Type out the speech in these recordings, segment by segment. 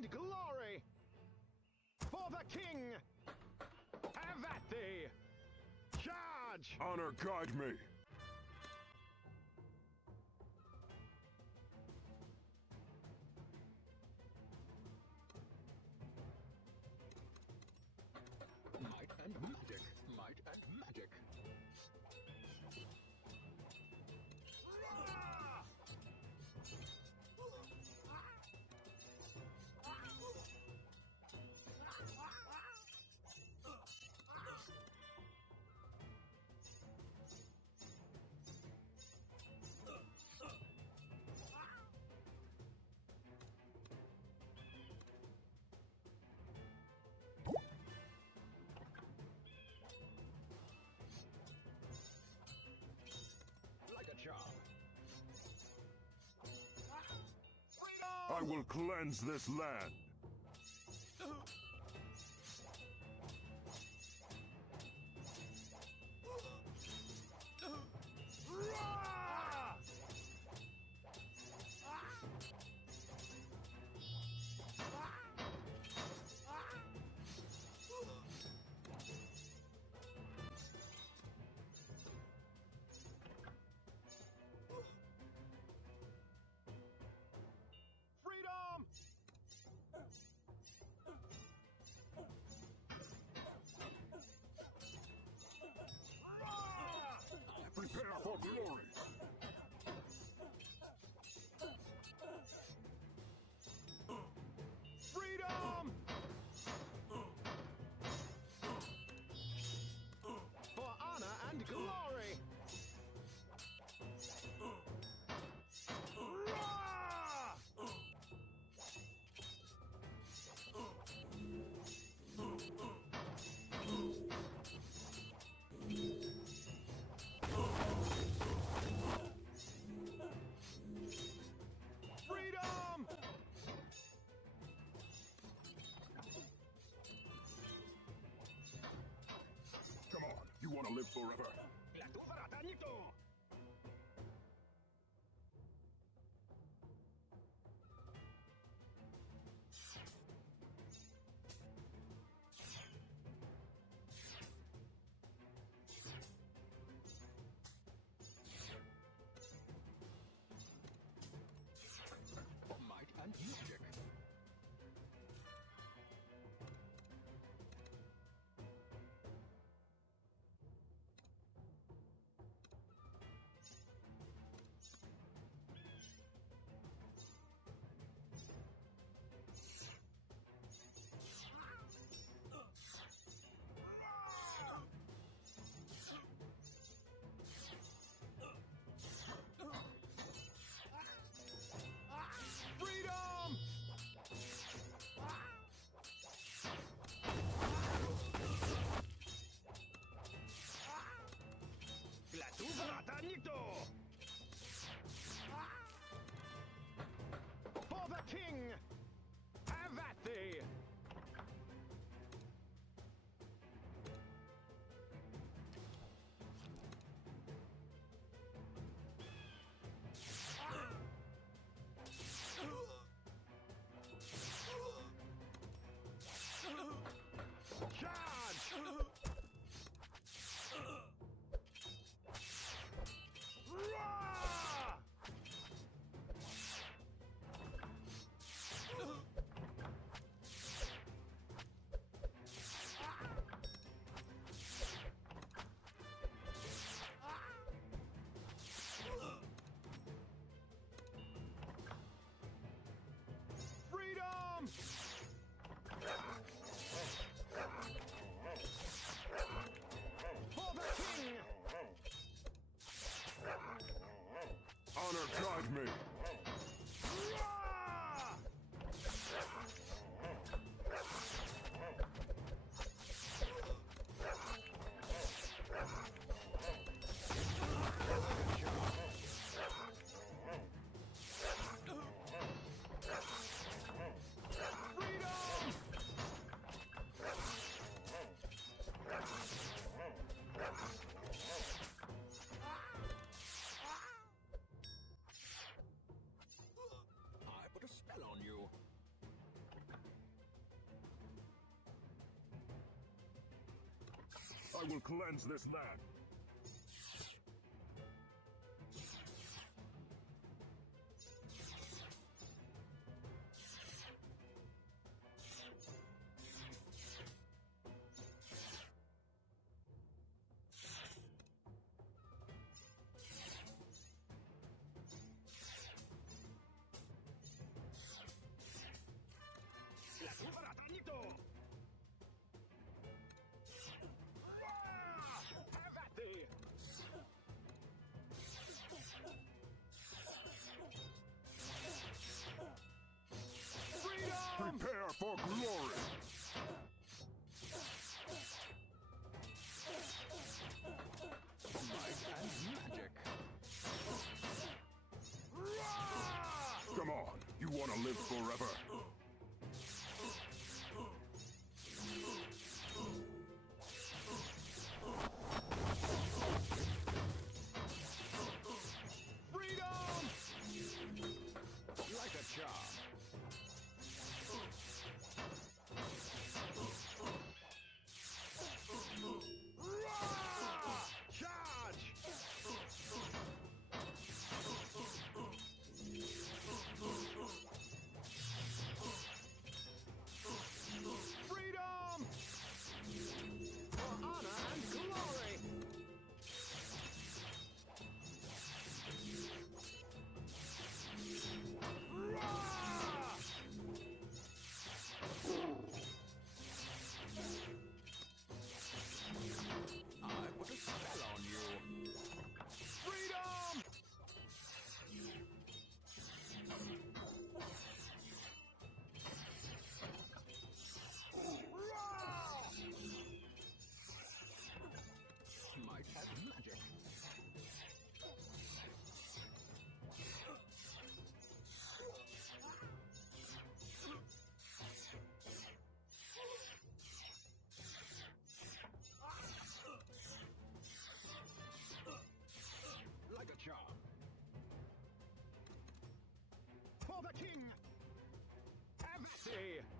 and glory! For the king! Have at thee! Charge! Honor guide me! I will cleanse this land. Want to live forever? I will cleanse this land. live forever. see.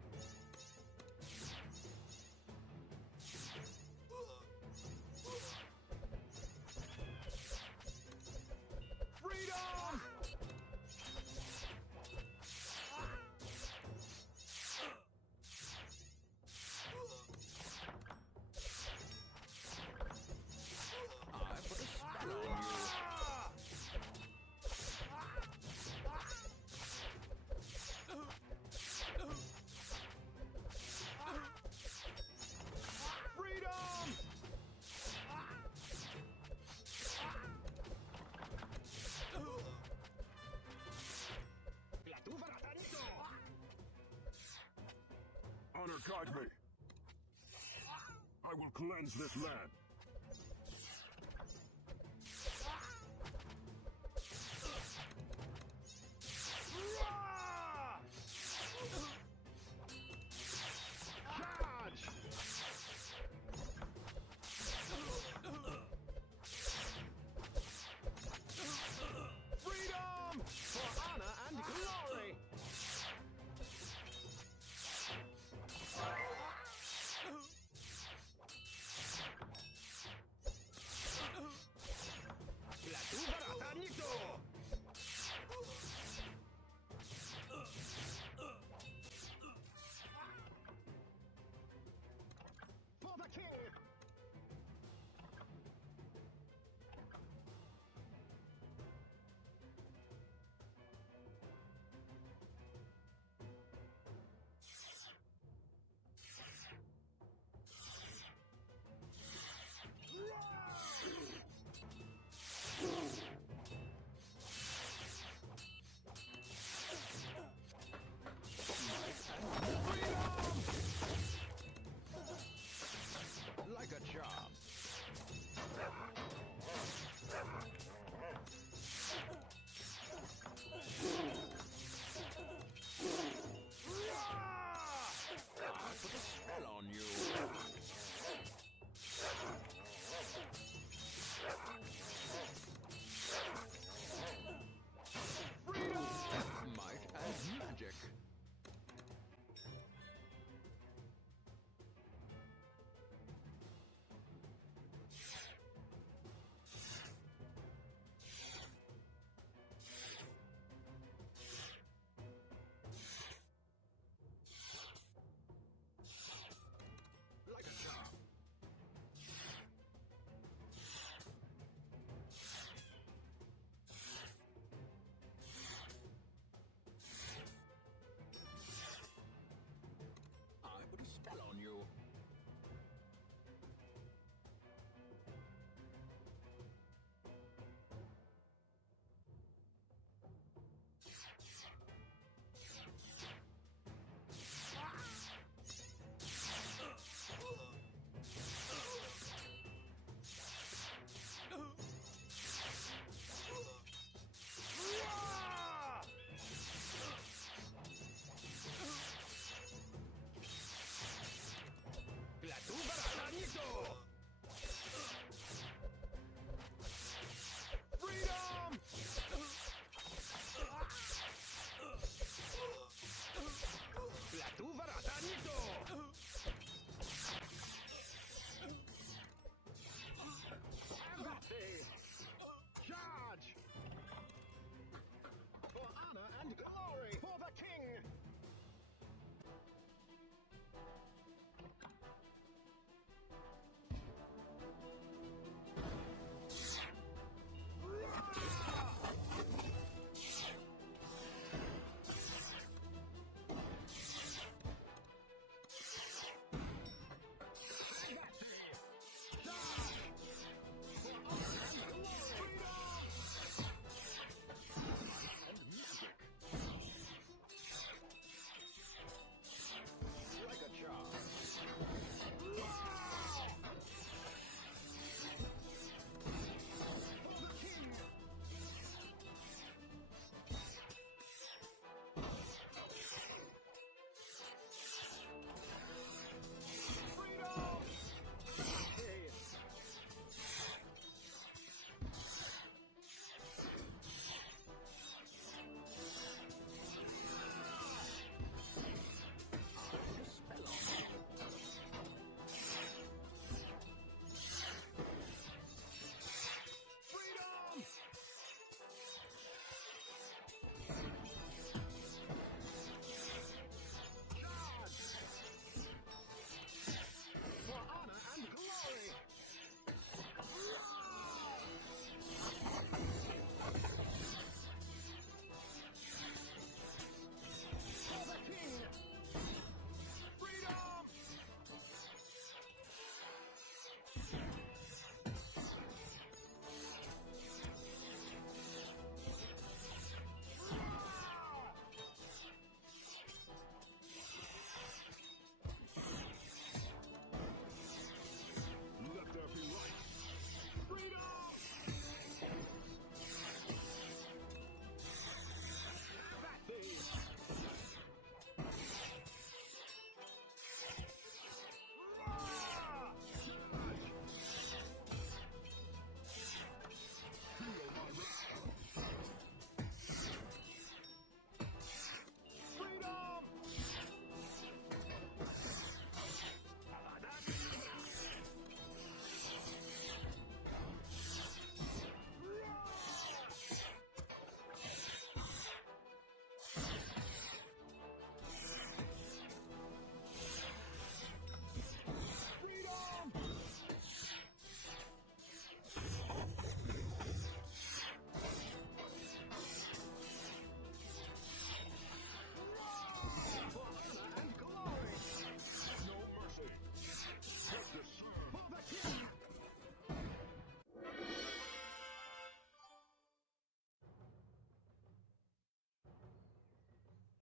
guide me. I will cleanse this land.